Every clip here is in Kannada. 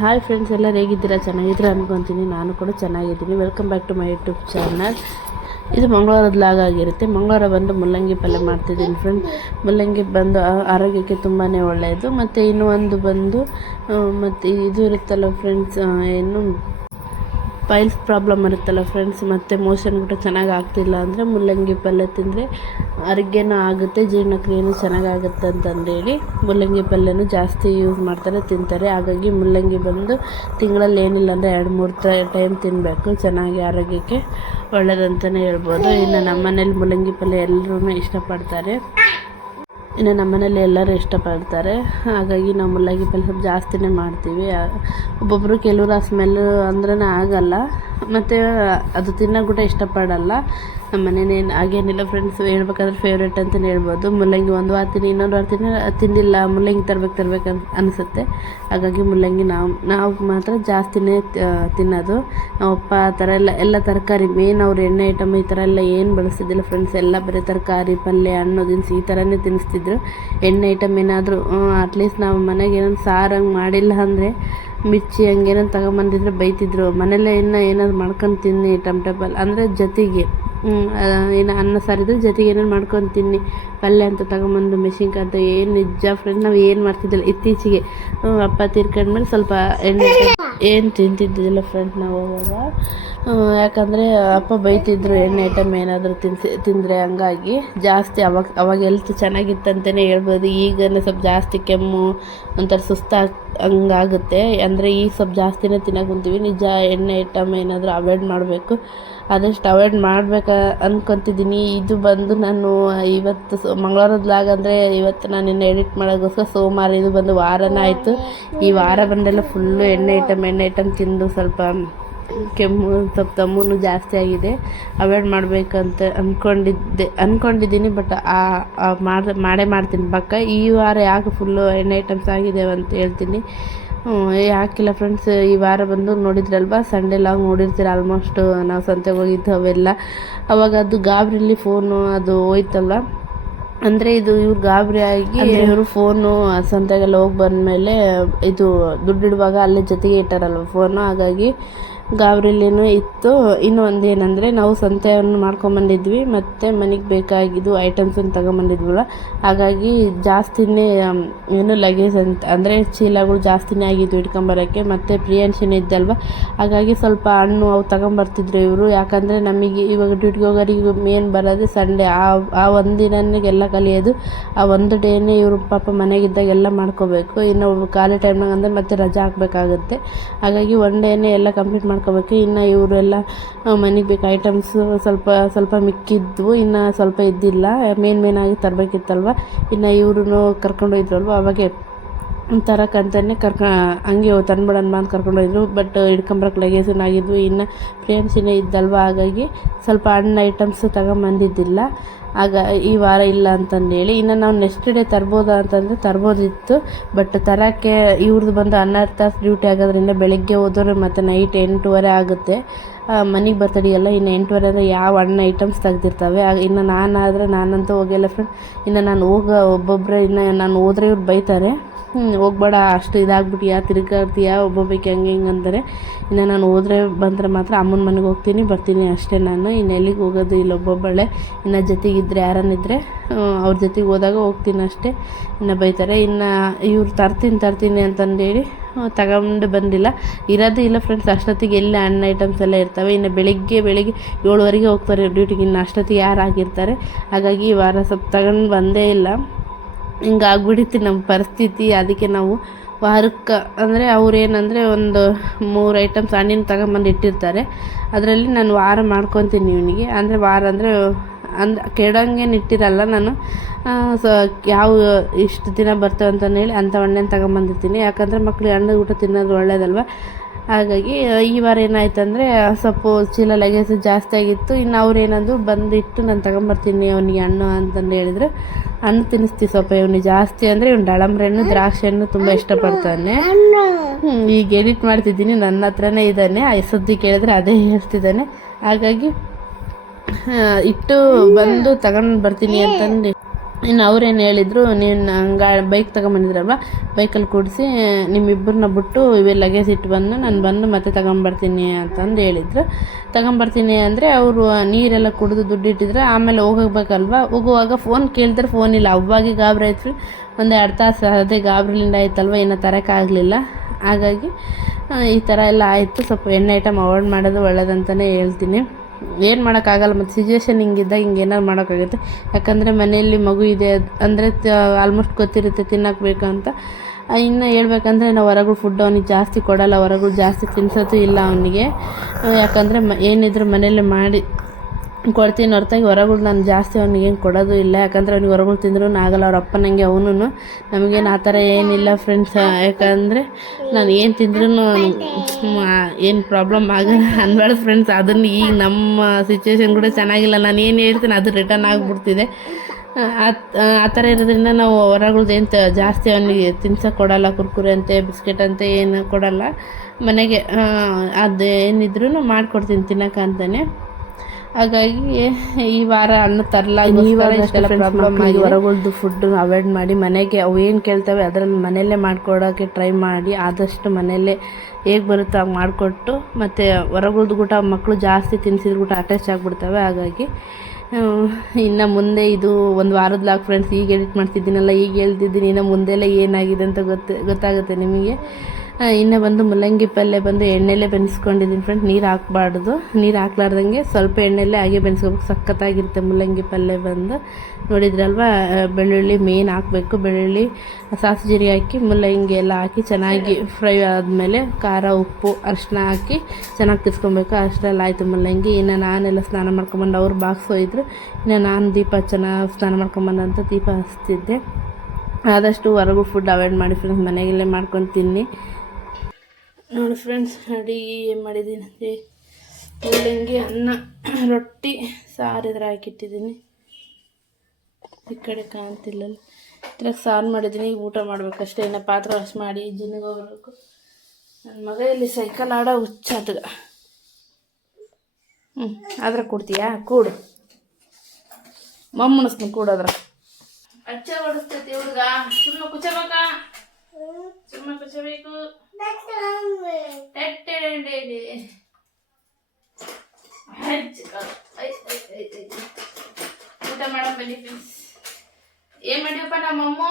ಹಾಯ್ ಫ್ರೆಂಡ್ಸ್, ಎಲ್ಲರೂ ಹೇಗಿದ್ದೀರಾ? ಚೆನ್ನಾಗಿದ್ದೀರಾ ಅನ್ಕೊತೀನಿ. ನಾನು ಕೂಡ ಚೆನ್ನಾಗಿದ್ದೀನಿ. Welcome back to my YouTube channel. ಇದು ಮಂಗಳವಾರದ ಲಾಗ್ ಆಗಿರುತ್ತೆ. ಮಂಗಳವಾರ ಬಂದು ಮುಲ್ಲಂಗಿ ಪಲ್ಯ ಮಾಡ್ತಿದ್ದೀನಿ ಫ್ರೆಂಡ್. ಮುಲ್ಲಂಗಿ ಬಂದು ಆರೋಗ್ಯಕ್ಕೆ ತುಂಬಾ ಒಳ್ಳೆಯದು. ಮತ್ತು ಇನ್ನೂ ಒಂದು ಬಂದು ಮತ್ತು ಇದು ಇರುತ್ತಲ್ಲ ಫ್ರೆಂಡ್ಸ್, ಏನು ಪೈಲ್ಸ್ ಪ್ರಾಬ್ಲಮ್ ಇರುತ್ತಲ್ಲ ಫ್ರೆಂಡ್ಸ್, ಮತ್ತು ಮೋಷನ್ ಕೂಡ ಚೆನ್ನಾಗಿ ಆಗ್ತಿಲ್ಲ ಅಂದರೆ ಮುಲ್ಲಂಗಿ ಪಲ್ಯ ತಿಂದರೆ ಆರೋಗ್ಯನೂ ಆಗುತ್ತೆ, ಜೀರ್ಣಕ್ರಿಯೆನೂ ಚೆನ್ನಾಗಾಗುತ್ತೆ ಅಂತಂದೇಳಿ ಮುಲ್ಲಂಗಿ ಪಲ್ಯನೂ ಜಾಸ್ತಿ ಯೂಸ್ ಮಾಡ್ತಾರೆ, ತಿಂತಾರೆ. ಹಾಗಾಗಿ ಮುಲ್ಲಂಗಿ ಬಂದು ತಿಂಗಳಲ್ಲಿ ಏನಿಲ್ಲ ಅಂದರೆ 2-3 ಟೈಮ್ ತಿನ್ನಬೇಕು. ಚೆನ್ನಾಗಿ ಆರೋಗ್ಯಕ್ಕೆ ಒಳ್ಳೆಯದಂತಲೇ ಹೇಳ್ಬೋದು. ಇನ್ನು ನಮ್ಮ ಮನೇಲಿ ಮುಲ್ಲಂಗಿ ಪಲ್ಯ ಎಲ್ಲರೂ ಇಷ್ಟಪಡ್ತಾರೆ. ಇನ್ನು ನಮ್ಮನೇಲಿ ಎಲ್ಲರೂ ಇಷ್ಟಪಡ್ತಾರೆ. ಹಾಗಾಗಿ ನಾವು ಮುಲ್ಲಂಗಿ ಪಲ್ಯ ಸ್ವಲ್ಪ ಜಾಸ್ತಿನೇ ಮಾಡ್ತೀವಿ. ಒಬ್ಬೊಬ್ಬರು ಕೆಲವರು ಆ ಸ್ಮೆಲ್ಲು ಅಂದ್ರೇ ಆಗಲ್ಲ, ಮತ್ತು ಅದು ತಿನ್ನೋಕೆ ಕೂಡ ಇಷ್ಟಪಡಲ್ಲ. ನಮ್ಮ ಮನೇನೇನು ಹಾಗೇನಿಲ್ಲ ಫ್ರೆಂಡ್ಸ್, ಹೇಳ್ಬೇಕಾದ್ರೆ ಫೇವ್ರೇಟ್ ಅಂತಲೇ ಹೇಳ್ಬೋದು. ಮುಲ್ಲಂಗಿ ಒಂದು ವಾರ ತಿನ್ನಿ, ಇನ್ನೊಂದು ವಾರ ತಿಂದಿಲ್ಲ, ಮುಲ್ಲಂಗಿ ತರಬೇಕು ಅನಿಸುತ್ತೆ. ಹಾಗಾಗಿ ಮುಲ್ಲಂಗಿ ನಾವು ಮಾತ್ರ ಜಾಸ್ತಿನೇ ತಿನ್ನೋದು. ನಮ್ಮಪ್ಪ ಆ ಥರ ಎಲ್ಲ ತರಕಾರಿ, ಮೇನ್ ಅವ್ರು ಎಣ್ಣೆ ಐಟಮ್ ಈ ಥರ ಎಲ್ಲ ಏನು ಬಳಸ್ತಿದ್ದಿಲ್ಲ ಫ್ರೆಂಡ್ಸ್. ಎಲ್ಲ ಬರೀ ತರಕಾರಿ, ಪಲ್ಯ, ಹಣ್ಣು, ದಿನಸಿ ಈ ಥರನೇ ತಿನ್ನಿಸ್ತಿದ್ರು. ಎಣ್ಣೆ ಐಟಮ್ ಏನಾದರೂ ಅಟ್ಲೀಸ್ಟ್ ನಾವು ಮನೆಗೆ ಏನಾದ್ರು ಸಾರು ಹಂಗೆ ಮಾಡಿಲ್ಲ ಅಂದರೆ ಮಿರ್ಚಿ ಹಂಗೇನಾದ್ರು ತಗೊಂಬಂದಿದ್ರೆ ಬೈತಿದ್ರು. ಮನೆಯಲ್ಲೇ ಏನಾದ್ರು ಮಾಡ್ಕೊಂಡು ತಿನ್ನಿ, ಟೊಮೆಟೊ ಪಲ್ಯ ಅಂದರೆ ಜೊತೆಗೆ ಏನು ಅನ್ನ ಸಾರಿದ್ರೆ ಜೊತೆಗೆ ಏನೇನು ಮಾಡ್ಕೊಂಡು ತಿನ್ನಿ, ಪಲ್ಯ ಅಂತ ತಗೊಂಬಂದು ಮೆಣಸಿನ್ಕಾಯಿ ಅಂತ ಏನು ನಿಜ ಫ್ರೆಂಡ್ ನಾವು ಏನು ಮಾಡ್ತಿದ್ದಿಲ್ಲ. ಇತ್ತೀಚೆಗೆ ಅಪ್ಪ ತೀರ್ಕೊಂಡ್ಮೇಲೆ ಸ್ವಲ್ಪ ಎಣ್ಣೆ ಏನು ತಿಂತಿದ್ದಿಲ್ಲ ಫ್ರೆಂಡ್ ನಾವು ಅವಾಗ. ಯಾಕಂದರೆ ಅಪ್ಪ ಬೈತಿದ್ರು ಎಣ್ಣೆ ಐಟಮ್ ಏನಾದರೂ ತಿಂದರೆ. ಹಂಗಾಗಿ ಜಾಸ್ತಿ ಅವಾಗ ಹೆಲ್ತ್ ಚೆನ್ನಾಗಿತ್ತಂತಲೇ ಹೇಳ್ಬೋದು. ಈಗನೇ ಸ್ವಲ್ಪ ಜಾಸ್ತಿ ಕೆಮ್ಮು, ಒಂಥರ ಹಂಗಾಗುತ್ತೆ. ಅಂದರೆ ಈಗ ಸ್ವಲ್ಪ ಜಾಸ್ತಿನೇ ತಿನ್ನೋಕೆ ಕುಂತೀವಿ. ನಿಜ ಎಣ್ಣೆ ಐಟಮ್ ಏನಾದರೂ ಅವಾಯ್ಡ್ ಮಾಡಬೇಕು, ಆದಷ್ಟು ಅವಾಯ್ಡ್ ಮಾಡ್ಬೇಕು ಅಂದ್ಕೊತಿದ್ದೀನಿ. ಇದು ಬಂದು ನಾನು ಇವತ್ತು ಮಂಗಳವಾರದ್ಲಾಗ ಅಂದರೆ ಇವತ್ತು ನಾನು ಇನ್ನು ಎಡಿಟ್ ಮಾಡೋಕ್ಕೋಸ್ಕರ ಸೋಮವಾರ, ಇದು ಬಂದು ವಾರನೇ ಆಯಿತು. ಈ ವಾರ ಬಂದೆಲ್ಲ ಫುಲ್ಲು ಎಣ್ಣೆ ಐಟಮ್ ತಿಂದು ಸ್ವಲ್ಪ ಕೆಮ್ಮು ಸ್ವಲ್ಪ ತಮ್ಮೂ ಜಾಸ್ತಿ ಆಗಿದೆ. ಅವಾಯ್ಡ್ ಮಾಡಬೇಕಂತ ಅಂದ್ಕೊಂಡಿದ್ದೀನಿ. ಬಟ್ ಮಾಡೇ ಮಾಡ್ತೀನಿ ಪಕ್ಕ. ಈ ವಾರ ಯಾಕೆ ಫುಲ್ಲು ಎಣ್ಣೆ ಐಟಮ್ಸ್ ಆಗಿದ್ದೇವೆ ಅಂತ ಹೇಳ್ತೀನಿ. ಯಾಕಿಲ್ಲ ಫ್ರೆಂಡ್ಸ್, ಈ ವಾರ ಬಂದು ನೋಡಿದ್ರಲ್ವ, ಸಂಡೇ ಲಾಗ್ ನೋಡಿರ್ತೀರ ಆಲ್ಮೋಸ್ಟ್. ನಾವು ಸಂತೆಗೆ ಹೋಗಿದ್ದು ಅವೆಲ್ಲ. ಅವಾಗ ಅದು ಗಾಬರಿಲಿ ಫೋನು ಅದು ಹೋಯ್ತಲ್ಲ, ಅಂದರೆ ಇದು ಇವ್ರು ಗಾಬರಿ ಆಗಿ ಇವರು ಫೋನು ಸಂತೆಗೆಲ್ಲ ಹೋಗಿ ಬಂದಮೇಲೆ ಇದು ದುಡ್ಡಿಡುವಾಗ ಅಲ್ಲೇ ಜೊತೆಗೆ ಇಟ್ಟಾರಲ್ವ ಫೋನು. ಹಾಗಾಗಿ ಗಾಬರಿಲೇನೂ ಇತ್ತು. ಇನ್ನೂ ಒಂದು ಏನಂದರೆ, ನಾವು ಸಂತೆಯನ್ನು ಮಾಡ್ಕೊಂಬಂದಿದ್ವಿ ಮತ್ತು ಮನೆಗೆ ಬೇಕಾಗಿದ್ದು ಐಟಮ್ಸನ್ನು ತಗೊಂಬಂದಿದ್ವಲ್ಲ. ಹಾಗಾಗಿ ಜಾಸ್ತಿನೇ ಏನು ಲಗೇಜ್ ಅಂದರೆ ಚೀಲಗಳು ಜಾಸ್ತಿನೇ ಆಗಿದ್ವು ಇಟ್ಕೊಂಬರೋಕ್ಕೆ. ಮತ್ತು ಪ್ರಿಯಾನ್ಸಿನೇ ಇದ್ದಲ್ವ, ಹಾಗಾಗಿ ಸ್ವಲ್ಪ ಹಣ್ಣು ಅವು ತಗೊಂಬರ್ತಿದ್ರು ಇವರು. ಯಾಕಂದರೆ ನಮಗೆ ಇವಾಗ ಡ್ಯೂಟಿಗೆ ಹೋಗೋರಿಗೆ ಮೇನ್ ಬರೋದು ಸಂಡೇ. ಆ ಒಂದು ದಿನನಿಗೆಲ್ಲ ಕಲಿಯೋದು. ಆ ಒಂದು ಡೇನೇ ಇವರು ಪಾಪ ಮನೆಗಿದ್ದಾಗ ಎಲ್ಲ ಮಾಡ್ಕೋಬೇಕು. ಇನ್ನು ಖಾಲಿ ಟೈಮ್ನಾಗ ಅಂದರೆ ಮತ್ತೆ ರಜೆ ಹಾಕಬೇಕಾಗುತ್ತೆ. ಹಾಗಾಗಿ ಒನ್ ಡೇನೇ ಎಲ್ಲ ಕಂಪ್ಲೀಟ್ ಮಾಡ್ಕೋಬೇಕು. ಇನ್ನು ಇವರೆಲ್ಲ ಮನೆಗೆ ಬೇಕು ಐಟಮ್ಸು ಸ್ವಲ್ಪ ಮಿಕ್ಕಿದ್ವು, ಇನ್ನು ಸ್ವಲ್ಪ ಇದ್ದಿಲ್ಲ. ಮೇನಾಗಿ ತರಬೇಕಿತ್ತಲ್ವ. ಇನ್ನು ಇವ್ರೂ ಕರ್ಕೊಂಡೋಗಿದ್ರಲ್ವ, ಅವಾಗೆ ತರಕ್ಕಂತಲೇ ಹಂಗೆ ತಂದ್ಬಿಡೋಣ ಅಂತ ಕರ್ಕೊಂಡೋಗಿದ್ರು. ಬಟ್ ಹಿಡ್ಕೊಂಬರಕ್ಕೆ ಲಗೇಜನ್ನು ಆಗಿದ್ವು. ಇನ್ನು ಫ್ರೆಂಡ್ಸಿನೇ ಇದ್ದಲ್ವ, ಹಾಗಾಗಿ ಸ್ವಲ್ಪ ಹಣ್ಣು ಐಟಮ್ಸು ತಗೊಂಬಂದಿದ್ದಿಲ್ಲ. ಆಗ ಈ ವಾರ ಇಲ್ಲ ಅಂತಂದೇಳಿ. ಇನ್ನು ನಾವು ನೆಕ್ಸ್ಟ್ ಡೇ ತರ್ಬೋದಾ ಅಂತಂದರೆ ತರ್ಬೋದಿತ್ತು. ಬಟ್ ತರೋಕ್ಕೆ ಇವ್ರದ್ದು ಬಂದು 12 ತಾಸು ಡ್ಯೂಟಿ ಆಗೋದ್ರಿಂದ ಬೆಳಗ್ಗೆ ಹೋದವ್ರೆ ಮತ್ತು ನೈಟ್ 8:15 ಆಗುತ್ತೆ. ಮನೆಗೆ ಬರ್ತಡೆಯಲ್ಲ, ಇನ್ನು 8:15 ಅಂದರೆ ಯಾವ ಹಣ್ಣು ಐಟಮ್ಸ್ ತೆಗ್ದಿರ್ತವೆ. ಇನ್ನು ನಾನಂತೂ ಹೋಗಿಲ್ಲ ಫ್ರೆಂಡ್. ಇನ್ನು ನಾನು ಒಬ್ಬೊಬ್ಬರೇ, ಇನ್ನು ನಾನು ಹೋದರೆ ಇವ್ರು ಬೈತಾರೆ, ಹೋಗ್ಬೇಡ ಅಷ್ಟು ಇದಾಗ್ಬಿಟ್ಟಿಯಾ, ತಿರುಗಾಡ್ತೀಯಾ ಒಬ್ಬೊಬ್ಬಕ್ಕೆ ಹಂಗೆ ಹಿಂಗೆ ಅಂತಾರೆ. ಇನ್ನು ನಾನು ಹೋದರೆ ಬಂದರೆ ಮಾತ್ರ ಅಮ್ಮನ ಮನೆಗೆ ಹೋಗ್ತೀನಿ ಬರ್ತೀನಿ ಅಷ್ಟೇ. ನಾನು ಇನ್ನು ಎಲ್ಲಿಗೆ ಹೋಗೋದು ಇಲ್ಲ, ಒಬ್ಬೊಬ್ಬಳೆ. ಇನ್ನು ಜೊತೆಗಿದ್ದರೆ ಯಾರನ್ನಿದ್ರೆ ಅವ್ರ ಜೊತೆಗೆ ಹೋದಾಗ ಹೋಗ್ತೀನಿ ಅಷ್ಟೇ. ಇನ್ನು ಬೈತಾರೆ. ಇನ್ನು ಇವ್ರು ತರ್ತೀನಿ ಅಂತಂದೇಳಿ ತಗೊಂಡು ಬಂದಿಲ್ಲ. ಇರೋದು ಇಲ್ಲ ಫ್ರೆಂಡ್ಸ್, ಅಷ್ಟೊತ್ತಿಗೆ ಎಲ್ಲ ಹಣ್ಣು ಐಟಮ್ಸ್ ಎಲ್ಲ ಇರ್ತವೆ. ಇನ್ನು ಬೆಳಿಗ್ಗೆ 7:00 ಹೋಗ್ತಾರೆ ಡ್ಯೂಟಿಗೆ. ಇನ್ನು ಅಷ್ಟೊತ್ತಿಗೆ ಯಾರು ಆಗಿರ್ತಾರೆ. ಹಾಗಾಗಿ ಈ ವಾರ ಸ್ವಲ್ಪ ತಗೊಂಡು ಬಂದೇ ಇಲ್ಲ. ಹಿಂಗಾಗ್ಬಿಟ್ಟಿತ್ತು ನಮ್ಮ ಪರಿಸ್ಥಿತಿ. ಅದಕ್ಕೆ ನಾವು ವಾರಕ್ಕೆ ಅಂದರೆ ಅವ್ರೇನಂದರೆ ಒಂದು 3 ಐಟಮ್ಸ್ ಹಣ್ಣಿನ ತಗೊಂಬಂದು ಇಟ್ಟಿರ್ತಾರೆ. ಅದರಲ್ಲಿ ನಾನು ವಾರ ಮಾಡ್ಕೊತೀನಿ ಇವನಿಗೆ. ಅಂದರೆ ವಾರ ಅಂದರೆ ಕೆಡೋಂಗೇನು ಇಟ್ಟಿರಲ್ಲ ನಾನು. ಯಾವ ಇಷ್ಟು ದಿನ ಬರ್ತವೆ ಅಂತಂದೇಳಿ ಅಂಥ ಹಣ್ಣನ್ನು ತಗೊಂಬಂದಿರ್ತೀನಿ. ಯಾಕಂದರೆ ಮಕ್ಳಿಗೆ ಹಣ್ಣು ಊಟ ತಿನ್ನೋದು ಒಳ್ಳೇದಲ್ವ. ಹಾಗಾಗಿ ಈ ವಾರ ಏನಾಯ್ತಂದರೆ ಸ್ವಲ್ಪ ಚೀಲ ಲಗೇಜ್ ಜಾಸ್ತಿ ಆಗಿತ್ತು. ಇನ್ನು ಅವ್ರೇನಂದು ಬಂದಿಟ್ಟು ನಾನು ತಗೊಂಬರ್ತೀನಿ ಅವನಿಗೆ ಹಣ್ಣು ಅಂತಂದು ಹೇಳಿದ್ರು. ಹಣ್ಣು ತಿನ್ನಿಸ್ತೀವಿ ಸ್ವಲ್ಪ ಇವನಿಗೆ ಜಾಸ್ತಿ. ಅಂದರೆ ಇವ್ನು ದಾಳಿಂಬೆ ಹಣ್ಣು, ದ್ರಾಕ್ಷಿ ಹಣ್ಣು ತುಂಬ ಇಷ್ಟಪಡ್ತಾನೆ. ಈಗ ಎಡಿಟ್ ಮಾಡ್ತಿದ್ದೀನಿ, ನನ್ನ ಹತ್ರನೇ ಇದ್ದಾನೆ. ಸುದ್ದಿ ಕೇಳಿದ್ರೆ ಅದೇ ಹೇಳ್ತಿದ್ದಾನೆ. ಹಾಗಾಗಿ ಇಟ್ಟು ಬಂದು ತಗೊಂಡು ಬರ್ತೀನಿ ಅಂತಂದು ಇನ್ನು ಅವ್ರೇನು ಹೇಳಿದರು, ನೀನು ಬೈಕ್ ತೊಗೊಂಬಂದಿದ್ರಲ್ವ, ಬೈಕಲ್ಲಿ ಕೂಡಿಸಿ ನಿಮ್ಮಿಬ್ಬರನ್ನ ಬಿಟ್ಟು ಇವೆ ಲಗೇಜ್ ಇಟ್ಟು ಬಂದು ನಾನು ಬಂದು ಮತ್ತೆ ತಗೊಂಬರ್ತೀನಿ ಅಂತಂದು ಹೇಳಿದರು. ತಗೊಂಬರ್ತೀನಿ ಅಂದರೆ ಅವರು ನೀರೆಲ್ಲ ಕುಡಿದು ದುಡ್ಡು ಇಟ್ಟಿದ್ರೆ ಆಮೇಲೆ ಹೋಗಬೇಕಲ್ವ, ಹೋಗುವಾಗ ಫೋನ್ ಕೇಳಿದ್ರೆ ಫೋನ್ ಇಲ್ಲ. ಅವಾಗೆ ಗಾಬರಿ ಆಯ್ತು. ಒಂದು 2 ತಾಸು ಅದೇ ಗಾಬರಿಲಿಂದ ಆಯ್ತಲ್ವ, ಇನ್ನೂ ತರೋಕ್ಕಾಗಲಿಲ್ಲ. ಹಾಗಾಗಿ ಈ ಥರ ಎಲ್ಲ ಆಯಿತು. ಸ್ವಲ್ಪ ಎಣ್ಣೆ ಐಟಮ್ ಅವಾಯ್ಡ್ ಮಾಡೋದು ಒಳ್ಳೇದಂತಲೇ ಹೇಳ್ತೀನಿ. ಏನು ಮಾಡೋಕ್ಕಾಗಲ್ಲ, ಮತ್ತು ಸಿಚುವೇಶನ್ ಹಿಂಗಿದ್ದಾಗ ಹಿಂಗೆ ಏನಾರು ಮಾಡೋಕ್ಕಾಗುತ್ತೆ. ಯಾಕಂದರೆ ಮನೆಯಲ್ಲಿ ಮಗು ಇದೆ ಅಂದರೆ ಆಲ್ಮೋಸ್ಟ್ ಗೊತ್ತಿರುತ್ತೆ ತಿನ್ನೋಕೆ ಬೇಕು ಅಂತ. ಇನ್ನು ಹೇಳ್ಬೇಕಂದ್ರೆ ನಾವು ಹೊರಗಡೆ ಫುಡ್ ಅವನಿಗೆ ಜಾಸ್ತಿ ಕೊಡೋಲ್ಲ, ಹೊರಗಡೆ ಜಾಸ್ತಿ ತಿನ್ಸೋದು ಇಲ್ಲ ಅವನಿಗೆ. ಯಾಕಂದರೆ ಏನಿದ್ರು ಮನೆಯಲ್ಲೇ ಮಾಡಿ ಕೊಡ್ತೀನಿ ಹೊರತಾಗಿ ಹೊರಗಡೆ ನಾನು ಜಾಸ್ತಿ ಅವ್ನಿಗೇನು ಕೊಡೋದು ಇಲ್ಲ. ಯಾಕಂದರೆ ಅವ್ನಿಗೆ ಹೊರಗಡೆ ತಿಂದ್ರೂ ಆಗಲ್ಲ, ಅವ್ರ ಅಪ್ಪನಂಗೆ ಅವನು. ನಮಗೇನು ಆ ಥರ ಏನಿಲ್ಲ ಫ್ರೆಂಡ್ಸ್. ಯಾಕಂದರೆ ನಾನು ಏನು ತಿಂದ್ರೂ ಏನು ಪ್ರಾಬ್ಲಮ್ ಆಗಲ್ಲ ಅನ್ಬಾರ್ದು ಫ್ರೆಂಡ್ಸ್. ಅದನ್ನು ಈಗ ನಮ್ಮ ಸಿಚುವೇಶನ್ ಕೂಡ ಚೆನ್ನಾಗಿಲ್ಲ, ನಾನು ಏನು ಹೇಳ್ತೀನಿ ಅದು ರಿಟರ್ನ್ ಆಗಿಬಿಡ್ತಿದೆ. ಆ ಥರ ಇರೋದ್ರಿಂದ ನಾವು ಹೊರಗಳ್ದು ಏನು ಜಾಸ್ತಿ ಅವನಿಗೆ ತಿನ್ಸೋಕೆ ಕೊಡೋಲ್ಲ. ಕುರ್ಕುರೆ ಅಂತೆ ಬಿಸ್ಕೆಟ್ ಅಂತೆ ಏನು ಕೊಡೋಲ್ಲ. ಮನೆಗೆ ಅದೇನಿದ್ರೂ ಮಾಡಿಕೊಡ್ತೀನಿ ತಿನ್ನೋಕೆ ಅಂತಲೇ. ಹಾಗಾಗಿ ಈ ವಾರ ಹಣ್ಣು ಪ್ರಾಬ್ಲಮ್ ಆಗಿ ಹೊರಗಳ್ದು ಫುಡ್ ಅವಾಯ್ಡ್ ಮಾಡಿ ಮನೆಗೆ ಅವು ಏನು ಕೇಳ್ತವೆ ಅದರಲ್ಲಿ ಮನೆಯಲ್ಲೇ ಮಾಡ್ಕೊಡೋಕ್ಕೆ ಟ್ರೈ ಮಾಡಿ. ಆದಷ್ಟು ಮನೆಯಲ್ಲೇ ಹೇಗೆ ಬರುತ್ತೋ ಹಾಗೆ ಮಾಡಿಕೊಟ್ಟು, ಮತ್ತು ಹೊರಗಳ್ದು ಊಟ ಮಕ್ಕಳು ಜಾಸ್ತಿ ತಿನ್ನಿಸಿದ್ರೆ ಊಟ ಅಟ್ಯಾಚ್ ಆಗಿಬಿಡ್ತವೆ. ಹಾಗಾಗಿ ಇನ್ನು ಮುಂದೆ ಇದು ಒಂದು ವಾರದ ಲಾಗ್ ಫ್ರೆಂಡ್ಸ್. ಈಗ ಎಡಿಟ್ ಮಾಡ್ತಿದ್ದೀನಲ್ಲ, ಈಗ ಹೇಳ್ತಿದ್ದೀನಿ. ಇನ್ನು ಮುಂದೆಲ್ಲ ಏನಾಗಿದೆ ಅಂತ ಗೊತ್ತಾಗುತ್ತೆ ನಿಮಗೆ. ಇನ್ನು ಬಂದು ಮೂಲಂಗಿ ಪಲ್ಯ ಬಂದು ಎಣ್ಣೆಲೇ ಬೆನೆಸ್ಕೊಂಡಿದ್ದೀನಿ ಫ್ರೆಂಡ್ಸ್. ನೀರು ಹಾಕ್ಬಾರ್ದು, ನೀರು ಹಾಕ್ಲಾರ್ದಂಗೆ ಸ್ವಲ್ಪ ಎಣ್ಣೆಲೇ ಹಾಗೆ ಬೆನೆಸ್ಕೋಬೇಕು. ಸಖತ್ತಾಗಿರುತ್ತೆ ಮೂಲಂಗಿ ಪಲ್ಯ ಬಂದು. ನೋಡಿದ್ರಲ್ವ, ಬೆಳ್ಳುಳ್ಳಿ ಮೇನ್ ಹಾಕಬೇಕು. ಬೆಳ್ಳುಳ್ಳಿ, ಸಾಸಿವೆ ಜೀರಿಗೆ ಹಾಕಿ ಮೂಲಂಗಿ ಎಲ್ಲ ಹಾಕಿ ಚೆನ್ನಾಗಿ ಫ್ರೈ ಆದಮೇಲೆ ಖಾರ ಉಪ್ಪು ಅರಿಶಿನ ಹಾಕಿ ಚೆನ್ನಾಗಿ ತಿರ್ಸ್ಕೊಬೇಕು. ಅಷ್ಟೆಲ್ಲ ಆಯಿತು ಮೂಲಂಗಿ. ಇನ್ನು ನಾನೆಲ್ಲ ಸ್ನಾನ ಮಾಡ್ಕೊಂಬಂದು ಅವ್ರು ಬಾಕ್ಸ್ ಒಯ್ದರು. ಇನ್ನು ನಾನು ದೀಪ ಸ್ನಾನ ಮಾಡ್ಕೊಂಬಂದಂತ ದೀಪ ಹಚ್ತಿದ್ದೆ. ಆದಷ್ಟು ಹೊರಗೂ ಫುಡ್ ಅವಾಯ್ಡ್ ಮಾಡಿ ಫ್ರೆಂಡ್ಸ್, ಮನೆಯಲ್ಲೇ ಮಾಡ್ಕೊಂಡು ತಿನ್ನಿ. ನೋಡಿ ಫ್ರೆಂಡ್ಸ್, ಅಡುಗೆ ಏನು ಮಾಡಿದ್ದೀನಿ ಅಂದರೆ ಮೂಲಂಗಿ ಅನ್ನ, ರೊಟ್ಟಿ, ಸಾರು ಇದ್ರ ಹಾಕಿಟ್ಟಿದ್ದೀನಿ. ಈ ಕಡೆ ಕಾಣ್ತಿಲ್ಲಲ್ಲ, ಇದ್ರಾಗ ಸಾರು ಮಾಡಿದ್ದೀನಿ. ಈಗ ಊಟ ಮಾಡ್ಬೇಕಷ್ಟೇ. ಇನ್ನು ಪಾತ್ರೆ ವಾಶ್ ಮಾಡಿ ಜಿನ್ನಿಗೆ ಹೋಗ್ಬೇಕು. ನನ್ನ ಮಗ ಇಲ್ಲಿ ಸೈಕಲ್ ಆಡೋ ಹುಚ್ಚಾತಗ. ಆದ್ರೆ ಕೊಡ್ತೀಯಾ? ಕೂಡು, ಮಮ್ಮಣಿಸ್ತೀನಿ ಕೂಡೋದ್ರ. ಅಚ್ಚ ಹೊಡಿಸ್ತೈತಿ ಹುಡುಗ. ಸುಮ್ಮನೆ ಕುಚ್ಚಬೇಕ, ಸುಮ್ಮನೆ ಕುಚ್ಚಬೇಕು. ಊಟ ಮಾಡೋ ಬನ್ನಿ ಫ್ರೆಂಡ್ಸ್. ಏನ್ ಮಾಡಿವಪ್ಪ ನಮ್ಮಮ್ಮ?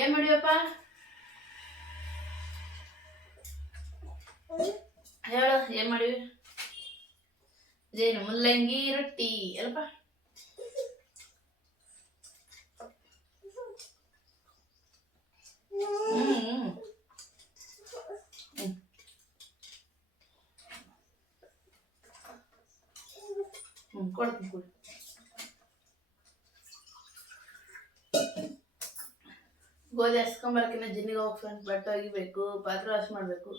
ಏನ್ ಮಾಡಿವಪ್ಪ ಹೇಳು, ಏನ್ ಮಾಡಿವಿ? ಇದೇನು ಮೂಲಂಗಿ ರೊಟ್ಟಿ ಅಲ್ಲಪ್ಪ. ಕೊಡ್ತೀನಿ ಕೊಡಿ. ಗೋಧಿ ಹಸ್ಕೊಂಬರಕಿನ್ನ ಜಿನ್ನಿಗೆ ಹೋಗಿ ಫ್ರೆಂಡ್ಸ್. ಬಟ್ಟೆ ಒಗಿಬೇಕು, ಪಾತ್ರೆ ವಾಶ್ ಮಾಡಬೇಕು.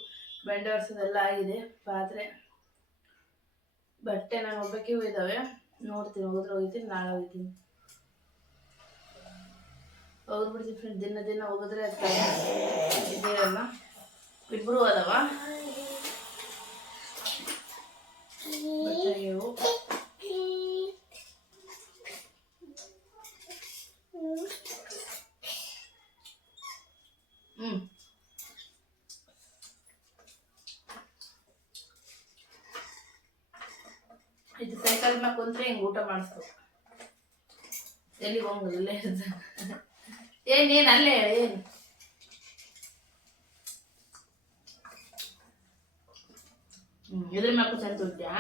ಬೆಂಡೆ ಒರೆಸೋದೆಲ್ಲ ಆಗಿದೆ. ಪಾತ್ರೆ ಬಟ್ಟೆ ನಾನು ಒಬ್ಬಕ್ಕೆ ಇದ್ದಾವೆ. ನೋಡ್ತೀನಿ, ಹೋದ್ರೆ ಹೋಗ್ತೀನಿ, ನಾಳೆ ಹೋಗ್ತೀನಿ. ಹೋಗ್ಬಿಡ್ತೀನಿ ಫ್ರೆಂಡ್. ದಿನ ಹೋಗಿದ್ರೆ ಇದೇನಲ್ಲ, ಇಬ್ಬರು ಹೋದವ ಬಟ್ಟೆಗೆವು. ಇದು ಸೈಕಲ್ ಮ್ಯಾಗ ಕುಂತ್ರೆ ಹಿಂಗೆ ಊಟ ಮಾಡಿಸ್ಬೇಕು. ಎಲ್ಲಿ ಹೋಗಲ್ಲ ಏನೇನು ಅಲ್ಲೇ ಏನು ಇದ್ರ ಮ್ಯಾಕು ಸರಿ ತುಳ್ತೀಯಾ?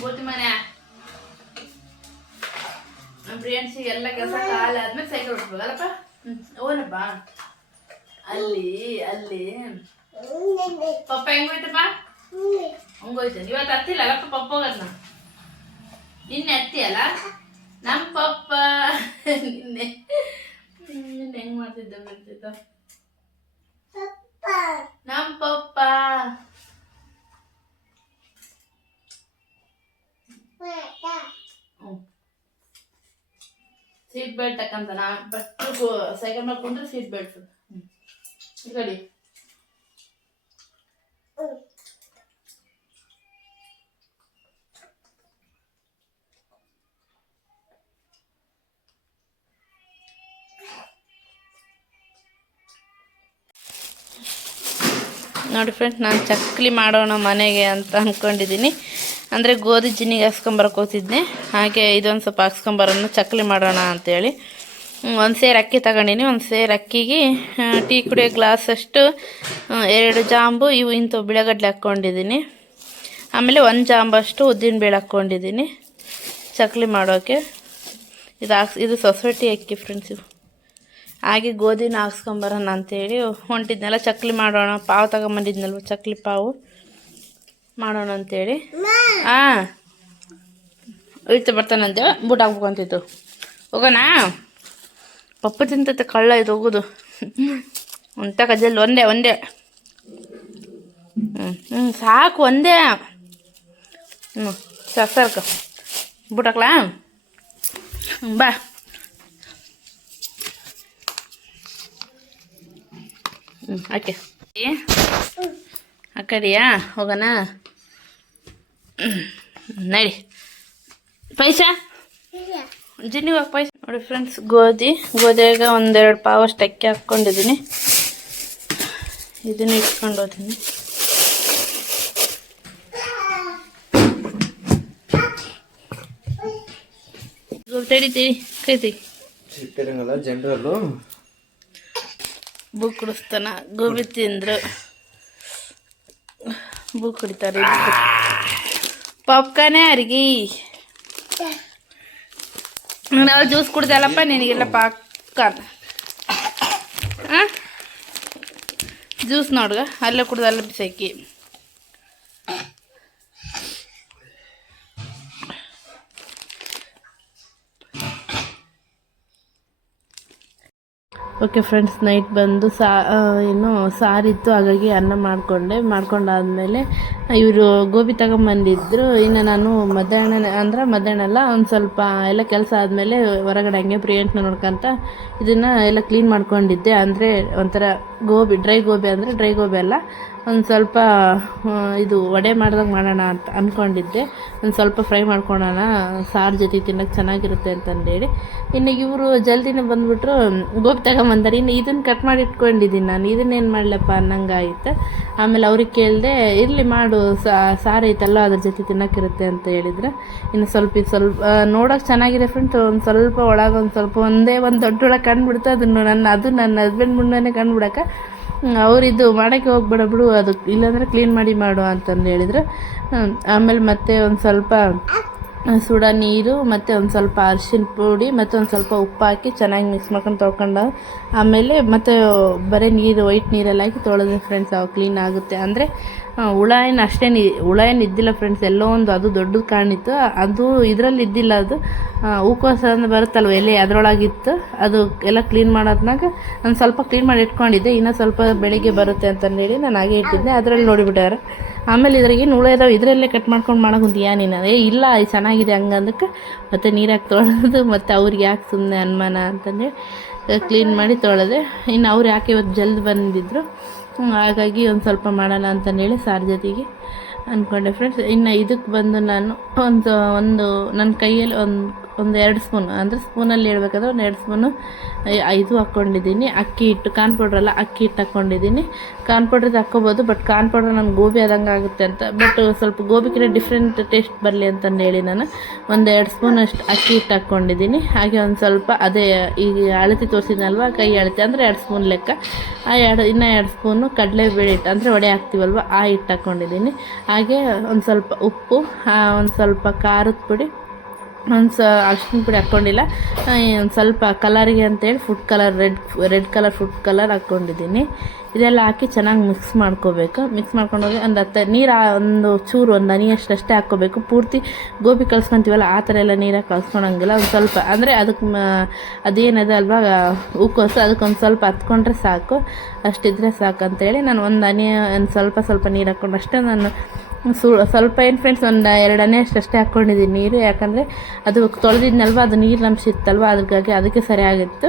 ಗೋಧಿ ಮನೆ ನಮ್ಮ ಫ್ರೆಂಡ್ಸಿಗೆ ಎಲ್ಲ ಕೆಲಸ ಕಾಲ ಆದ್ಮೇಲೆ ಸೈಕಲ್ ಹೊಡ್ಸ್ಬೋದಲ್ಲಪ್ಪ. ಓನಪ್ಪ ಅಲ್ಲಿ ಅಲ್ಲಿ ಪಪ್ಪ ಹೆಂಗೋಯ್ತಪ್ಪ? ಹಂಗೋಯ್ತು. ಇವತ್ತು ಹತ್ತಿಲ್ಲ ಅಲ್ಲಪ್ಪ ಪಪ್ಪ ಹೋಗದ್ನ. ನಿನ್ನೆ ಹತ್ತಿ ಅಲ್ಲ? ನಮ್ಮ ಪಪ್ಪ ನಿನ್ನೆ ಹೆಂಗ್ ಮಾಡ್ತಿದ್ದ ಬಿಡ್ತಿದ್ದ ನಮ್ಮ ಪಪ್ಪ ಸೀಟ್ ಬೆಲ್ಟ್ ತಕ್ಕಂತ ನಾ ಫಸ್ಟ್ ಸೈಕಲ್ ಮೇಲೆ ಕುಂಡ್ರೆ ಸೀಟ್ ಬೆಲ್ಟ್ ಈ ಕಡೆ ನೋಡಿ ಫ್ರೆಂಡ್ಸ್, ನಾನು ಚಕ್ಲಿ ಮಾಡೋಣ ಮನೆಗೆ ಅಂತ ಅಂದ್ಕೊಂಡಿದ್ದೀನಿ. ಅಂದರೆ ಗೋಧಿ ಜಿನ್ನಿಗೆ ಹಾಕ್ಸ್ಕೊಂಬರಕ್ಕೆ ಹೋಗ್ತಿದ್ದೆ, ಹಾಗೆ ಇದೊಂದು ಸ್ವಲ್ಪ ಹಾಕ್ಸ್ಕೊಂಬರೋಣ ಚಕ್ಲಿ ಮಾಡೋಣ ಅಂಥೇಳಿ ಒಂದು ಸೇರು ಅಕ್ಕಿ ತಗೊಂಡಿನಿ. ಒಂದು ಸೇರು ಅಕ್ಕಿಗೆ ಟೀ ಕುಡಿಯೋ ಗ್ಲಾಸಷ್ಟು 2 ಜಾಂಬು ಇವು ಇಂಥವು ಬಿಳೆಗಡ್ಲೆ ಹಾಕ್ಕೊಂಡಿದ್ದೀನಿ. ಆಮೇಲೆ 1 ಜಾಂಬಷ್ಟು ಉದ್ದಿನಬೇಳೆ ಹಾಕ್ಕೊಂಡಿದ್ದೀನಿ ಚಕ್ಲಿ ಮಾಡೋಕ್ಕೆ. ಇದು ಸೊಸೈಟಿ ಅಕ್ಕಿ ಫ್ರೆಂಡ್ಸ್. ಇವು ಹಾಗೆ ಗೋಧಿನ ಹಾಕ್ಸ್ಕೊಂಬರೋಣ ಅಂಥೇಳಿ ಹೊಂಟಿದ್ನೆಲ್ಲ. ಚಕ್ಲಿ ಮಾಡೋಣ, ಪಾವು ತಗೊಂಬಂದಿದ್ನಲ್ವ, ಚಕ್ಲಿ ಪಾವು ಮಾಡೋಣ ಅಂಥೇಳಿ. ಹಾಂ ಇಳ್ತು ಬರ್ತಾನಂತೆ, ಬೂಟ್ ಹಾಕ್ಬೇಕಂತಿತ್ತು. ಹೋಗೋಣ, ಪಪ್ಪು ತಿಂತೈತೆ ಕಳ್ಳ ಇದು ಹೋಗೋದು ಅಂತ ಕಜ್ಜಲ್ಲಿ. ಒಂದೇ ಸಾಕು, ಒಂದೇ. ಸಾಕು ಬೂಟ್ ಹಾಕ್ಲಾ? ಬಾ. ಓಕೆ, ಆ ಕಡೆಯಾ ಹೋಗೋಣ ನಡಿ. ಪೈಸಾ ಜಿನ್ನಿಗೆ ಹೋಗಿ ಪೈಸಾ. ನೋಡಿ ಫ್ರೆಂಡ್ಸ್, ಗೋಧಿಯಾಗ 1-2 ಪಾವಷ್ಟು ಅಕ್ಕಿ ಹಾಕ್ಕೊಂಡಿದ್ದೀನಿ. ಇದನ್ನ ಇಟ್ಕೊಂಡು ಹೋಗ್ತೀನಿ. ತಡಿ ಕೈತಿ ಜನರಲ್ಲು ಬೂ ಕುಡಿಸ್ತಾನ. ಗೋಬಿ ತಿಂದ್ರು ಬೂ ಕುಡಿತಾರೆ. ಪಾಪ್ಕಾರ್ನೇ ಅರ್ಗಿ ನಾವು ಜ್ಯೂಸ್ ಕುಡ್ದಲ್ಲಪ್ಪ, ನಿನಗೆಲ್ಲ ಪಾಪ್ಕಾರ್ನ್. ಜ್ಯೂಸ್ ನೋಡ್ಗ ಅಲ್ಲೇ ಕುಡ್ದು ಅಲ್ಲೇ ಬಿಸಾಕಿ. ಓಕೆ ಫ್ರೆಂಡ್ಸ್, ನೈಟ್ ಬಂದು ಸಾರಿತ್ತು, ಹಾಗಾಗಿ ಅನ್ನ ಮಾಡ್ಕೊಂಡಾದ್ಮೇಲೆ ಇವರು ಗೋಬಿ ತಗೊಂಬಂದಿದ್ರು. ಇನ್ನು ನಾನು ಮಧ್ಯಾಹ್ನ ಎಲ್ಲ ಒಂದು ಸ್ವಲ್ಪ ಎಲ್ಲ ಕೆಲಸ ಆದಮೇಲೆ ಹೊರಗಡೆ ಹಂಗೆ ಪ್ರಿಯಂಟ್ನ ನೋಡ್ಕೊಂತ ಇದನ್ನು ಎಲ್ಲ ಕ್ಲೀನ್ ಮಾಡ್ಕೊಂಡಿದ್ದೆ. ಅಂದರೆ ಒಂಥರ ಡ್ರೈ ಗೋಬಿ ಅಲ್ಲ, ಒಂದು ಸ್ವಲ್ಪ ಇದು ವಡೆ ಮಾಡ್ದಂಗೆ ಮಾಡೋಣ ಅಂತ ಅಂದ್ಕೊಂಡಿದ್ದೆ. ಒಂದು ಸ್ವಲ್ಪ ಫ್ರೈ ಮಾಡ್ಕೊಳ್ಳೋಣ, ಸಾರು ಜೊತೆ ತಿನ್ನೋಕ್ಕೆ ಚೆನ್ನಾಗಿರುತ್ತೆ ಅಂತಂದೇಳಿ. ಇನ್ನು ಇವರು ಜಲ್ದಿನೇ ಬಂದುಬಿಟ್ರು, ಗೋಬಿ ತಗೊಂಬಂದಾರೆ. ಇನ್ನು ಇದನ್ನು ಕಟ್ ಮಾಡಿ ಇಟ್ಕೊಂಡಿದ್ದೀನಿ ನಾನು. ಇದನ್ನೇನು ಮಾಡಲಪ್ಪ ಅನ್ನಂಗಾಯ್ತು. ಆಮೇಲೆ ಅವ್ರಿಗೆ ಕೇಳಿದೆ, ಇರಲಿ ಮಾಡು, ಸಾರು ಐತಲ್ಲ ಅದ್ರ ಜೊತೆ ತಿನ್ನೋಕ್ಕಿರುತ್ತೆ ಅಂತ ಹೇಳಿದ್ರೆ. ಇನ್ನು ಸ್ವಲ್ಪ ನೋಡೋಕೆ ಚೆನ್ನಾಗಿದೆ ಫ್ರೆಂಡ್ಸ್. ಒಂದು ಸ್ವಲ್ಪ ಒಳಗೆ ಒಂದು ಸ್ವಲ್ಪ ಒಂದೇ ಒಂದು ದೊಡ್ಡೊಳಗೆ ಕಂಡುಬಿಡ್ತು. ಅದು ನನ್ನ ಹಸ್ಬೆಂಡ್ ಮುಂದೆನೇ ಕಂಡುಬಿಡಕ್ಕೆ ಅವರಿದ್ದು ಮಾಡೋಕ್ಕೆ ಹೋಗ್ಬೇಡ ಬಿಡು, ಅದು ಇಲ್ಲಾಂದರೆ ಕ್ಲೀನ್ ಮಾಡಿ ಮಾಡು ಅಂತಂದು ಹೇಳಿದ್ರು. ಆಮೇಲೆ ಮತ್ತೆ ಒಂದು ಸ್ವಲ್ಪ ಸುಡ ನೀರು ಮತ್ತು ಒಂದು ಸ್ವಲ್ಪ ಅರಿಶಿನ ಪುಡಿ ಮತ್ತು ಒಂದು ಸ್ವಲ್ಪ ಉಪ್ಪು ಹಾಕಿ ಚೆನ್ನಾಗಿ ಮಿಕ್ಸ್ ಮಾಡ್ಕೊಂಡು ತೊಳ್ಕೊಂಡು ಆಮೇಲೆ ಮತ್ತು ಬರೀ ವೈಟ್ ನೀರಲ್ಲಿ ಹಾಕಿ ತೊಳೆದ್ರೆ ಫ್ರೆಂಡ್ಸ್ ಅವು ಕ್ಲೀನ್ ಆಗುತ್ತೆ. ಅಂದರೆ ಹುಳ ಏನು ಇದ್ದಿಲ್ಲ ಫ್ರೆಂಡ್ಸ್. ಎಲ್ಲೋ ಒಂದು ಅದು ದೊಡ್ಡದು ಕಾಣಿತ್ತು, ಅದು ಇದರಲ್ಲಿ ಇದ್ದಿಲ್ಲ. ಅದು ಹೂಕೋಸ ಬರುತ್ತಲ್ವ ಎಲೆ, ಅದರೊಳಗಿತ್ತು. ಅದು ಎಲ್ಲ ಕ್ಲೀನ್ ಮಾಡೋದ್ನಾಗ ನಾನು ಸ್ವಲ್ಪ ಕ್ಲೀನ್ ಮಾಡಿ ಇಟ್ಕೊಂಡಿದ್ದೆ. ಇನ್ನೂ ಸ್ವಲ್ಪ ಬೆಳಿಗ್ಗೆ ಬರುತ್ತೆ ಅಂತಂದೇಳಿ ನಾನು ಹಾಗೆ ಇಟ್ಟಿದ್ದೆ. ಅದರಲ್ಲಿ ನೋಡಿಬಿಟ್ಟಾರೆ. ಆಮೇಲೆ ಇದ್ರಾಗೇನು ಹುಳ ಇದಾವೆ, ಇದರಲ್ಲೇ ಕಟ್ ಮಾಡ್ಕೊಂಡು ಮಾಡೋಕುಂತೀಯಾ ನೀನು? ಇಲ್ಲ ಚೆನ್ನಾಗಿದೆ ಹಂಗಂದಕ್ಕೆ ಮತ್ತು ನೀರಾಗಿ ತೊಳೆದು ಮತ್ತು ಅವ್ರಿಗೆ ಯಾಕೆ ಸುಮ್ಮನೆ ಅನುಮಾನ ಅಂತಂದೇಳಿ ಕ್ಲೀನ್ ಮಾಡಿ ತೊಳೆದೆ. ಇನ್ನು ಅವ್ರು ಯಾಕೆ ಇವತ್ತು ಜಲ್ದಿ ಬಂದಿದ್ದರು, ಹಾಗಾಗಿ ಒಂದು ಸ್ವಲ್ಪ ಮಾಡೋಣ ಅಂತಂದೇಳಿ ಸಾರು ಜೊತೆಗೆ ಅಂದ್ಕೊಂಡೆ ಫ್ರೆಂಡ್ಸ್. ಇನ್ನು ಇದಕ್ಕೆ ಬಂದು ನಾನು ಒಂದು ನನ್ನ ಕೈಯಲ್ಲಿ ಒಂದು 2 ಸ್ಪೂನ್, ಅಂದರೆ ಸ್ಪೂನಲ್ಲಿ ಹೇಳ್ಬೇಕಾದ್ರೆ ಒಂದು 2 ಸ್ಪೂನು ಇದು ಹಾಕ್ಕೊಂಡಿದ್ದೀನಿ. ಅಕ್ಕಿ ಹಿಟ್ಟು, ಕಾರ್ನ್ ಪೌಡ್ರಲ್ಲ, ಅಕ್ಕಿ ಹಿಟ್ಟು ಹಾಕ್ಕೊಂಡಿದ್ದೀನಿ. ಕಾರ್ನ್ ಪೌಡ್ರದ್ದು ಹಾಕ್ಕೋಬೋದು, ಬಟ್ ಕಾರ್ನ್ ಪೌಡ್ರ್ ನಮ್ಗೆ ಗೋಬಿ ಆದಂಗೆ ಆಗುತ್ತೆ ಅಂತ. ಬಟ್ ಸ್ವಲ್ಪ ಗೋಬಿಗಿಂತ ಡಿಫ್ರೆಂಟ್ ಟೇಸ್ಟ್ ಬರಲಿ ಅಂತಂದೇಳಿ ನಾನು ಒಂದು 2 ಸ್ಪೂನ್ ಅಷ್ಟು ಅಕ್ಕಿ ಹಿಟ್ಟು ಹಾಕ್ಕೊಂಡಿದ್ದೀನಿ. ಹಾಗೆ ಒಂದು ಸ್ವಲ್ಪ ಅದೇ ಈಗ ಅಳತೆ ತೋರಿಸಿದ್ನಲ್ವ, ಕೈ ಅಳತೆ ಅಂದರೆ 2 ಸ್ಪೂನ್ ಲೆಕ್ಕ. ಇನ್ನೂ 2 ಸ್ಪೂನು ಕಡಲೆಬೇಳೆ ಹಿಟ್ಟು, ಅಂದರೆ ವಡೆ ಹಾಕ್ತೀವಲ್ವ ಆ ಹಿಟ್ಟು ಹಾಕ್ಕೊಂಡಿದ್ದೀನಿ. ಹಾಗೆ ಒಂದು ಸ್ವಲ್ಪ ಉಪ್ಪು, ಒಂದು ಸ್ವಲ್ಪ ಖಾರದ ಪುಡಿ, ಅರ್ಶಿನ ಪುಡಿ ಹಾಕ್ಕೊಂಡಿಲ್ಲ, ಒಂದು ಸ್ವಲ್ಪ ಕಲರಿಗೆ ಅಂತೇಳಿ food colour red colour food colour ಹಾಕ್ಕೊಂಡಿದ್ದೀನಿ. ಇದೆಲ್ಲ ಹಾಕಿ ಚೆನ್ನಾಗಿ ಮಿಕ್ಸ್ ಮಾಡ್ಕೋಬೇಕು. ಮಿಕ್ಸ್ ಮಾಡ್ಕೊಂಡೋಗಿ ಒಂದು ನೀರು ಒಂದು ಚೂರು ಒಂದು ಹನಿಯಷ್ಟೇ ಹಾಕ್ಕೋಬೇಕು. ಪೂರ್ತಿ ಗೋಬಿ ಕಳ್ಸ್ಕೊತೀವಲ್ಲ ಆ ಥರ ಎಲ್ಲ ನೀರಾಗಿ ಕಳ್ಸ್ಕೊಳಂಗಿಲ್ಲ. ಒಂದು ಸ್ವಲ್ಪ ಅಂದರೆ ಅದಕ್ಕೆ ಅದೇನದ ಅಲ್ವಾ ಹೂಕೋಸು, ಅದಕ್ಕೊಂದು ಸ್ವಲ್ಪ ಹತ್ಕೊಂಡ್ರೆ ಸಾಕು, ಅಷ್ಟಿದ್ರೆ ಸಾಕು ಅಂತೇಳಿ ನಾನು ಒಂದು ಸ್ವಲ್ಪ ನೀರು ಹಾಕ್ಕೊಂಡು ಅಷ್ಟೇ ನಾನು ಸ್ವಲ್ಪ ಏನು ಫ್ರೆಂಡ್ಸ್ ಒಂದು 2 ಹನಿ ಅಷ್ಟೇ ಹಾಕ್ಕೊಂಡಿದ್ದೀನಿ ನೀರು. ಯಾಕಂದರೆ ಅದು ತೊಳೆದಿದ್ನಲ್ವ, ಅದು ನೀರು ಅಂಶ ಇತ್ತಲ್ವ, ಅದಕ್ಕೆ ಸರಿಯಾಗಿತ್ತು.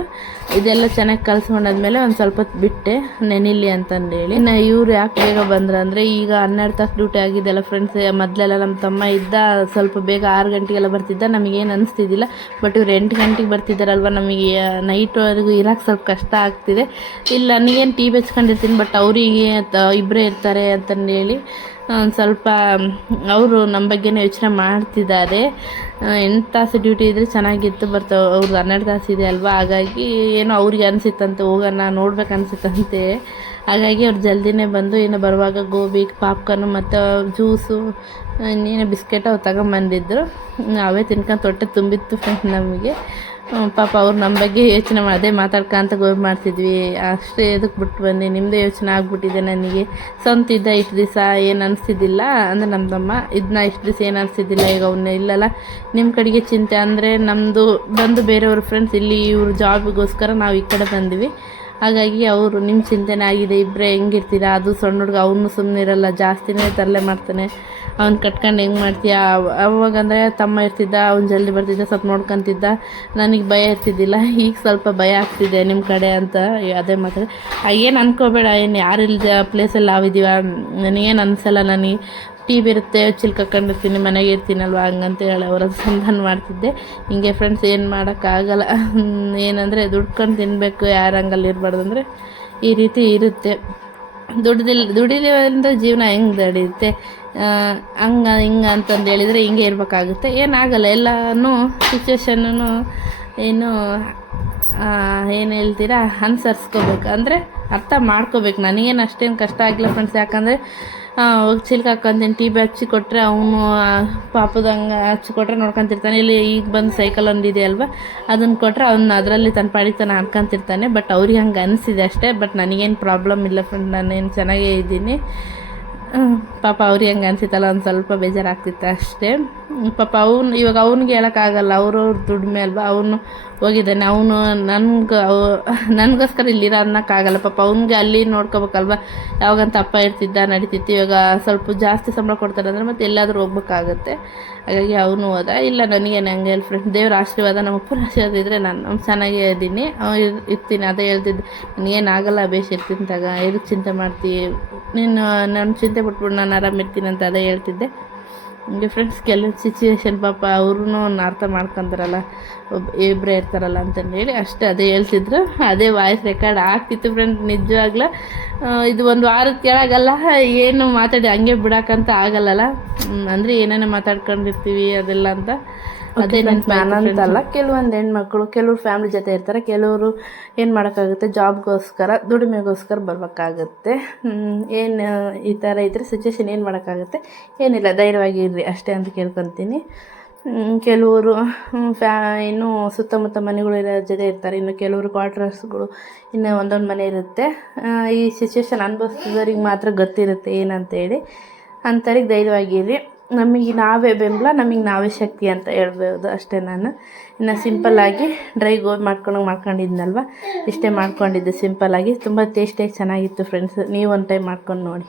ಇದೆಲ್ಲ ಚೆನ್ನಾಗಿ ಕಲಿಸ್ಕೊಂಡಾದ್ಮೇಲೆ ಒಂದು ಸ್ವಲ್ಪ ಹೊತ್ತು ಬಿಟ್ಟೆ ನೆನಿಲಿ ಅಂತಂದೇಳಿ. ಇನ್ನು ಇವ್ರು ಯಾಕೆ ಬೇಗ ಬಂದ್ರೆ ಅಂದರೆ ಈಗ 12 ತಾಸು ಡ್ಯೂಟಿ ಆಗಿದ್ದೆಲ್ಲ ಫ್ರೆಂಡ್ಸ್. ಮೊದಲೆಲ್ಲ ನಮ್ಮ ತಮ್ಮ ಇದ್ದ ಸ್ವಲ್ಪ ಬೇಗ 6 ಗಂಟೆಗೆಲ್ಲ ಬರ್ತಿದ್ದ, ನಮಗೇನು ಅನಿಸ್ತಿದ್ದಿಲ್ಲ. ಬಟ್ ಇವ್ರು 8 ಗಂಟೆಗೆ ಬರ್ತಿದ್ದಾರಲ್ವ, ನಮಗೆ ನೈಟ್ವರೆಗೂ ಇರೋಕ್ಕೆ ಸ್ವಲ್ಪ ಕಷ್ಟ ಆಗ್ತಿದೆ. ಇಲ್ಲ ನನಗೇನು ಟೀ ಬೆಚ್ಕೊಂಡಿರ್ತೀನಿ, ಬಟ್ ಅವರಿಗೆ ಇಬ್ಬರೇ ಇರ್ತಾರೆ ಅಂತಂದೇಳಿ ಒಂದು ಸ್ವಲ್ಪ ಅವರು ನಮ್ಮ ಬಗ್ಗೆನೇ ಯೋಚನೆ ಮಾಡ್ತಿದ್ದಾರೆ. 8 ತಾಸು ಡ್ಯೂಟಿ ಇದ್ದರೆ ಚೆನ್ನಾಗಿತ್ತು, ಬಟ್ ಅವ್ರದ್ದು 12 ತಾಸು ಇದೆ ಅಲ್ವಾ, ಹಾಗಾಗಿ ಏನೋ ಅವ್ರಿಗೆ ಅನಿಸಿತ್ತಂತೆ ಹೋಗೋಣ ನೋಡ್ಬೇಕು ಅನಿಸುತ್ತಂತೆ. ಹಾಗಾಗಿ ಅವ್ರು ಜಲ್ದಿನೇ ಬಂದು ಏನೋ ಬರುವಾಗ ಗೋಬಿ ಪಾಪ್ಕಾರ್ನು ಮತ್ತು ಜ್ಯೂಸು ಇನ್ನೇನು ಬಿಸ್ಕೆಟ್ ಅವು ತಗೊಂಬಂದಿದ್ರು. ಅವೇ ತಿನ್ಕೊಂಡು ಹೊಟ್ಟೆ ತುಂಬಿತ್ತು ಫ್ರೆಂಡ್ಸ್ ನಮಗೆ. ಪಾಪ ಅವ್ರು ನಮ್ಮ ಬಗ್ಗೆ ಯೋಚನೆ ಅದೇ ಮಾತಾಡ್ಕೊಂತ ಗೋಬಿ ಮಾಡ್ತಿದ್ವಿ. ಅಷ್ಟೇ ಎದಕ್ಕೆ ಬಿಟ್ಟು ಬಂದು ನಿಮ್ಮದೇ ಯೋಚನೆ ಆಗ್ಬಿಟ್ಟಿದೆ ನನಗೆ. ಸ್ವಂತ ಇದ್ದ ಇಷ್ಟು ದಿವಸ ಏನು ಅನಿಸ್ತಿದ್ದಿಲ್ಲ ಅಂದರೆ ನಮ್ಮ ತಮ್ಮ ಇದನ್ನ ಇಷ್ಟು ದಿವಸ ಏನು ಅನಿಸ್ತಿದ್ದಿಲ್ಲ. ಈಗ ಅವನ್ನ ಇಲ್ಲಲ್ಲ, ನಿಮ್ಮ ಕಡೆಗೆ ಚಿಂತೆ ಅಂದರೆ ನಮ್ಮದು ಬಂದು ಬೇರೆಯವ್ರ ಫ್ರೆಂಡ್ಸ್ ಇಲ್ಲಿ ಇವ್ರ ಜಾಬಿಗೋಸ್ಕರ ನಾವು ಈ ಕಡೆ ಬಂದ್ವಿ. ಹಾಗಾಗಿ ಅವರು ನಿಮ್ಮ ಚಿಂತೆನೇ ಆಗಿದೆ, ಇಬ್ಬರೇ ಹೆಂಗಿರ್ತೀರಾ, ಅದು ಸಣ್ಣ ಹುಡುಗ, ಅವನು ಸುಮ್ಮನೆ ಇರಲ್ಲ, ಜಾಸ್ತಿನೇ ತರಲೆ ಮಾಡ್ತಾನೆ. ಅವ್ನು ಕಟ್ಕೊಂಡು ಹೆಂಗೆ ಮಾಡ್ತೀಯ. ಅವಾಗಂದರೆ ತಮ್ಮ ಇರ್ತಿದ್ದ, ಅವ್ನು ಜಲ್ದಿ ಬರ್ತಿದ್ದ, ಸ್ವಲ್ಪ ನೋಡ್ಕೊತಿದ್ದ, ನನಗೆ ಭಯ ಇರ್ತಿದ್ದಿಲ್ಲ. ಈಗ ಸ್ವಲ್ಪ ಭಯ ಆಗ್ತಿದೆ ನಿಮ್ಮ ಕಡೆ ಅಂತ ಅದೇ ಮಾತಾಡಿ. ಏನು ಅನ್ಕೋಬೇಡ, ಏನು ಯಾರು ಇಲ್ಲದ ಪ್ಲೇಸಲ್ಲಿ ನಾವಿದ್ದೀವ, ನನಗೇನು ಅನಿಸಲ್ಲ. ನನಗೆ ಟಿ ವಿ ಇರುತ್ತೆ, ಚಿಲ್ಕೊಂಡಿರ್ತೀನಿ, ಮನೆಗೆ ಇರ್ತೀನಲ್ವ ಹಂಗಂತ ಹೇಳಿ ಅವರ ಸಂಧಾನ ಮಾಡ್ತಿದ್ದೆ. ಹಿಂಗೆ ಫ್ರೆಂಡ್ಸ್ ಏನು ಮಾಡೋಕ್ಕಾಗಲ್ಲ. ಏನಂದರೆ ದುಡ್ಕೊಂಡು ತಿನ್ನಬೇಕು, ಯಾರು ಹಂಗಲ್ಲಿ ಇರಬಾರ್ದು ಅಂದರೆ ಈ ರೀತಿ ಇರುತ್ತೆ. ದುಡಿಲಿಂದ ಜೀವನ ಹೆಂಗೆ ನಡೆಯುತ್ತೆ, ಹಿಂಗೆ ಅಂತಂದು ಹೇಳಿದರೆ ಹಿಂಗೆ ಇರಬೇಕಾಗುತ್ತೆ. ಏನಾಗಲ್ಲ, ಎಲ್ಲನೂ ಸಿಚುವೇಶನ್ನು ಏನು ಹೇಳ್ತೀರಾ ಅನುಸರಿಸ್ಕೋಬೇಕು, ಅಂದರೆ ಅರ್ಥ ಮಾಡ್ಕೋಬೇಕು. ನನಗೇನು ಅಷ್ಟೇನು ಕಷ್ಟ ಆಗಿಲ್ಲ ಫ್ರೆಂಡ್ಸ್. ಯಾಕಂದರೆ ಹೋಗಿ ಚಿಲ್ಕ ಹಾಕ್ಕೊಂತೀನಿ, ಟಿ ಬಿ ಹಚ್ಚಿ ಕೊಟ್ಟರೆ ಅವನು ಪಾಪದಂಗೆ ಹಚ್ಚಿ ಕೊಟ್ಟರೆ ನೋಡ್ಕೊತಿರ್ತಾನೆ. ಇಲ್ಲಿ ಈಗ ಬಂದು ಸೈಕಲ್ ಒಂದಿದೆ ಅಲ್ವಾ, ಅದನ್ನು ಕೊಟ್ಟರೆ ಅವ್ನು ಅದರಲ್ಲಿ ತನ್ನ ಪಾಡಿಗೆ ತಾನು ಆಡ್ಕೊತಿರ್ತಾನೆ. ಬಟ್ ಅವ್ರಿಗೆ ಹಂಗೆ ಅನಿಸಿದೆ ಅಷ್ಟೇ. ಬಟ್ ನನಗೇನು ಪ್ರಾಬ್ಲಮ್ ಇಲ್ಲ ಫ್ರೆಂಡ್, ನಾನೇನು ಚೆನ್ನಾಗೇ ಇದ್ದೀನಿ. ಪಾಪ ಅವ್ರಿಗೆ ಹಂಗೆ ಅನಿಸಿತ್ತಲ್ಲ, ಒಂದು ಸ್ವಲ್ಪ ಬೇಜಾರಾಗ್ತಿತ್ತು ಅಷ್ಟೇ. ಪಾಪ ಇವಾಗ ಅವ್ನಿಗೆ ಹೇಳೋಕ್ಕಾಗಲ್ಲ, ಅವರು ದುಡಿಮೆ ಅಲ್ವಾ, ಅವನು ಹೋಗಿದ್ದಾನೆ. ಅವನು ನನಗೋಸ್ಕರ ಇಲ್ಲಿರೋ ಅನ್ನೋಕ್ಕಾಗಲ್ಲ. ಪಾಪ ಅವ್ನಿಗೆ ಅಲ್ಲಿ ನೋಡ್ಕೋಬೇಕಲ್ವ, ಯಾವಾಗಂತ ಅಪ್ಪ ಇರ್ತಿದ್ದ ನಡೀತಿತ್ತು. ಇವಾಗ ಸ್ವಲ್ಪ ಜಾಸ್ತಿ ಸಂಬಳ ಕೊಡ್ತಾರೆ ಅಂದರೆ ಮತ್ತೆ ಎಲ್ಲಾದರೂ ಹೋಗ್ಬೇಕಾಗತ್ತೆ. ಹಾಗಾಗಿ ಅವನು ಹೋದ. ಇಲ್ಲ ನನಗೇನು ಹಂಗೆ ಫ್ರೆಂಡ್ಸ್, ದೇವ್ರ ಆಶೀರ್ವಾದ, ನಮ್ಮ ಅಪ್ಪನ ಆಶೀರ್ವಾದ ಇದ್ದರೆ ನಾನು ಚೆನ್ನಾಗೇ ಇದ್ದೀನಿ, ಇರ್ತೀನಿ. ಅದೇ ಹೇಳ್ತಿದ್ದೆ, ನನಗೇನಾಗಲ್ಲ, ಬೇಷ್ ಇರ್ತೀನಿ ತಗ, ಎದಕ್ಕೆ ಚಿಂತೆ ಮಾಡ್ತೀವಿ ನೀನು, ನಾನು ಚಿಂತೆ ಬಿಟ್ಬಿಟ್ಟು ನಾನು ಆರಾಮಿರ್ತೀನಿ ಅಂತ ಅದೇ ಹೇಳ್ತಿದ್ದೆ. ಹಂಗೆ ಫ್ರೆಂಡ್ಸ್ ಕೆಲವು ಸಿಚುವೇಶನ್ ಪಾಪ ಅವ್ರೂ ಅರ್ಥ ಮಾಡ್ಕೊತಾರಲ್ಲ, ಇಬ್ಬರೇ ಇರ್ತಾರಲ್ಲ ಅಂತಂದೇಳಿ ಅಷ್ಟೇ ಅದೇ ಹೇಳ್ತಿದ್ರು. ಅದೇ ವಾಯ್ಸ್ ರೆಕಾರ್ಡ್ ಆಗ್ತಿತ್ತು ಫ್ರೆಂಡ್. ನಿಜವಾಗ್ಲೂ ಇದು ಒಂದು ವಾರದ ಕೆಳಗಲ್ಲ, ಏನು ಮಾತಾಡಿ ಹಂಗೆ ಬಿಡೋಕ್ಕಂತ ಆಗಲ್ಲಲ್ಲ, ಅಂದರೆ ಏನೇನೋ ಮಾತಾಡ್ಕೊಂಡಿರ್ತೀವಿ ಅದೆಲ್ಲ ಅಂತ. ಅದೇ ನಾನಂತಲ್ಲ, ಕೆಲವೊಂದು ಹೆಣ್ಮಕ್ಳು ಕೆಲವ್ರು ಫ್ಯಾಮಿಲಿ ಜೊತೆ ಇರ್ತಾರೆ, ಕೆಲವರು ಏನು ಮಾಡೋಕ್ಕಾಗುತ್ತೆ, ಜಾಬ್ಗೋಸ್ಕರ ದುಡಿಮೆಗೋಸ್ಕರ ಬರ್ಬೇಕಾಗುತ್ತೆ. ಏನು ಈ ಥರ ಇದ್ದರೆ ಸಿಚುವೇಶನ್ ಏನು ಮಾಡೋಕ್ಕಾಗುತ್ತೆ, ಏನಿಲ್ಲ ಧೈರ್ಯವಾಗಿ ಇರ್ರಿ ಅಷ್ಟೇ ಅಂತ ಕೇಳ್ಕೊತೀನಿ. ಕೆಲವರು ಇನ್ನು ಸುತ್ತಮುತ್ತ ಮನೆಗಳು ಇರೋ ಜೊತೆ ಇರ್ತಾರೆ, ಇನ್ನು ಕೆಲವರು ಕ್ವಾರ್ಟರ್ಸ್ಗಳು, ಇನ್ನು ಒಂದೊಂದು ಮನೆ ಇರುತ್ತೆ. ಈ ಸಿಚುವೇಶನ್ ಅನುಭವಿಸಿದವ್ರಿಗೆ ಮಾತ್ರ ಗೊತ್ತಿರುತ್ತೆ ಏನಂತೇಳಿ. ಅಂಥವ್ರಿಗೆ ಧೈರ್ಯವಾಗಿರಿ, ನಮಗೆ ನಾವೇ ಬೆಂಬಲ, ನಮಗೆ ನಾವೇ ಶಕ್ತಿ ಅಂತ ಹೇಳ್ಬೋದು ಅಷ್ಟೇ. ನಾನು ಇನ್ನು ಸಿಂಪಲ್ಲಾಗಿ ಡ್ರೈ ಗೋಬಿ ಮಾಡ್ಕೊಂಡಿದ್ನಲ್ವ, ಇಷ್ಟೇ ಮಾಡ್ಕೊಂಡಿದ್ದೆ ಸಿಂಪಲ್ಲಾಗಿ. ತುಂಬ ಟೇಸ್ಟಿಯಾಗಿ ಚೆನ್ನಾಗಿತ್ತು ಫ್ರೆಂಡ್ಸ್. ನೀವು ಒಂದು ಟೈಮ್ ಮಾಡ್ಕೊಂಡು ನೋಡಿ.